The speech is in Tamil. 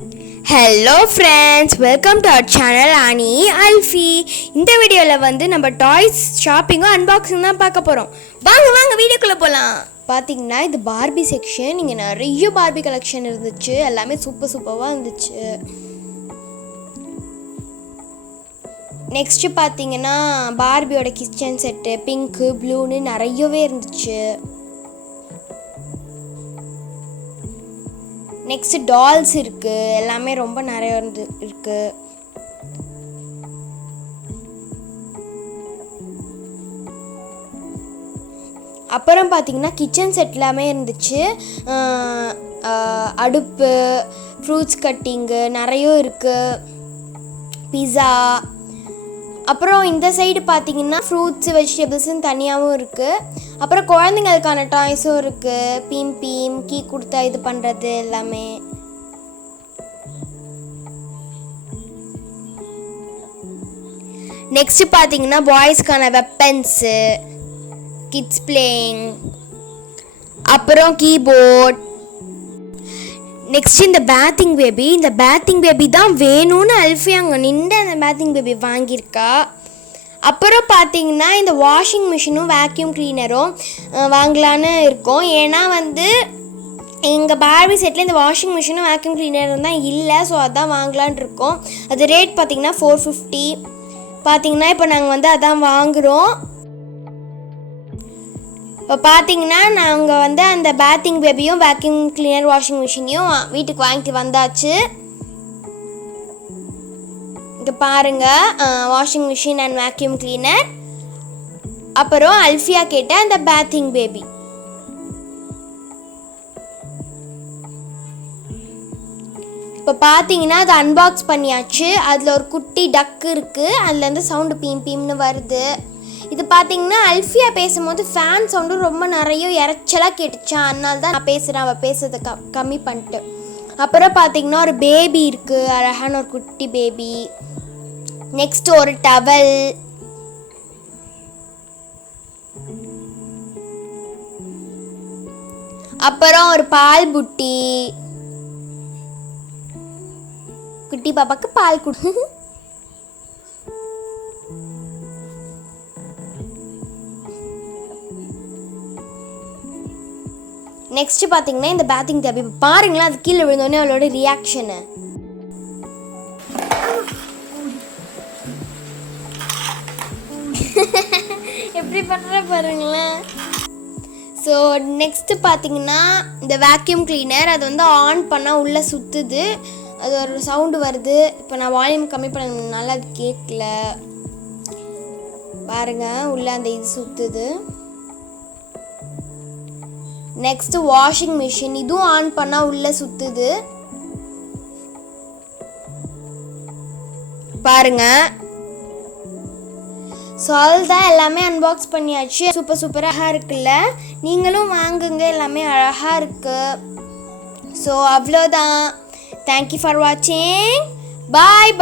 Hello friends, welcome to our channel Annie Alfie. இந்த வீடியோவில் வந்து நம்ம டாய்ஸ் ஷாப்பிங்கும் அன்பாக்சிங் தான் பார்க்க போகிறோம். வாங்க வீடியோக்குள்ளே போகலாம். பார்த்தீங்கன்னா இது பார்பி செக்ஷன். இங்கே நிறைய பார்பி கலெக்ஷன் இருந்துச்சு. எல்லாமே சூப்பராக இருந்துச்சு. நெக்ஸ்ட்டு பார்த்தீங்கன்னா பார்பியோட கிச்சன் செட்டு பிங்க்கு ப்ளூன்னு நிறையவே இருந்துச்சு. நெக்ஸ்ட் டால்ஸ் இருக்கு, எல்லாமே ரொம்ப நிறைய இருக்கு. அப்புறம் பார்த்தீங்கன்னா கிச்சன் செட் எல்லாமே இருந்துச்சு. அடுப்பு, ஃப்ரூட்ஸ் கட்டிங்கு நிறைய இருக்கு, பிஸா. அப்புறம் இந்த சைடு பார்த்தீங்கன்னா ஃப்ரூட்ஸ் வெஜிடபிள்ஸுன்னு தனியாகவும் இருக்குது. அப்புறம் குழந்தைங்களுக்கான டாய்ஸும் இருக்குது. பீம் கீ கொடுத்தா இது பண்ணுறது எல்லாமே. நெக்ஸ்ட் பார்த்தீங்கன்னா பாய்ஸ்க்கான வெப்பன்ஸு, கிட்ஸ் பிளேயிங், அப்புறம் கீபோர்ட். நெக்ஸ்ட் இந்த பேத்திங் பேபி தான் வேணும்னு அல்ஃபி அங்கே நின்று அந்த பேத்திங் பேபி வாங்கியிருக்கா. அப்புறம் பார்த்தீங்கன்னா இந்த வாஷிங் மிஷினும் வேக்யூம் கிளீனரும் வாங்கலான்னு இருக்கோம். ஏன்னா வந்து எங்கள் பார்பி செட்டில் இந்த வாஷிங் மிஷினும் வேக்யூம் கிளீனரும் தான் இல்லை. ஸோ அதான் வாங்கலான் இருக்கோம். அது ரேட் பார்த்தீங்கன்னா 450. பார்த்தீங்கன்னா இப்போ நாங்கள் வந்து அதான் வாங்குகிறோம். இப்போ பார்த்தீங்கன்னா நாங்கள் வந்து அந்த பேத்திங் பேபியும் வேக்யூம் கிளீனர் வாஷிங் மிஷினையும் வீட்டுக்கு வாங்கிட்டு வந்தாச்சு. இங்கே பாருங்கள், washing machine and vacuum cleaner. அப்புறம் அல்ஃபியா கேட்ட அந்த பேத்திங் பேபி. இப்போ பார்த்தீங்கன்னா அது அன்பாக்ஸ் பண்ணியாச்சு. அதில் ஒரு குட்டி டக்கு இருக்குது. அதுலேருந்து சவுண்டு பீம்னு வருது. இது பார்த்தீங்கன்னா அல்ஃபியா பேசும்போது ஃபேன் சவுண்டு ரொம்ப நிறைய இறைச்சலாக கேட்டுச்சான். அதனால தான் நான் பேசுகிறேன், அவள் பேசுறதை கம்மி பண்ணிட்டு. அப்புறம் பார்த்தீங்கன்னா ஒரு பேபி இருக்குது, அழகான ஒரு குட்டி பேபி. நெக்ஸ்ட் ஒரு டவல். அப்புறம் ஒரு பால் புட்டி, குட்டி பாப்பாக்கு பால் கொடு. நெக்ஸ்ட் பார்த்தீங்கன்னா இந்த பேத்திங் பேபி பாருங்களேன், அது கீழே விழுந்தோடனே அவளோட ரியாக்ஷனு. எப்படி பண்ணுற பாருங்களேன். ஸோ நெக்ஸ்ட்டு பார்த்தீங்கன்னா இந்த வேக்யூம் கிளீனர். அது வந்து ஆன் பண்ணால் உள்ளே சுற்றுது, அது ஒரு சவுண்டு வருது. இப்போ நான் வால்யூம் கம்மி பண்ணதுனால அது கேட்கல. பாருங்க, உள்ளே அந்த இது சுற்றுது. Next washing machine. இதுவும் ஆன் பண்ணால் உள்ளே சுற்றுது பாருங்க. ஸோ அதுதான் எல்லாமே அன்பாக்ஸ் பண்ணியாச்சு. சூப்பராக இருக்குல்ல, நீங்களும் வாங்குங்க, எல்லாமே அழகாக இருக்கு. ஸோ அவ்வளோதான். தேங்க்யூ ஃபார் வாட்சிங். பாய்.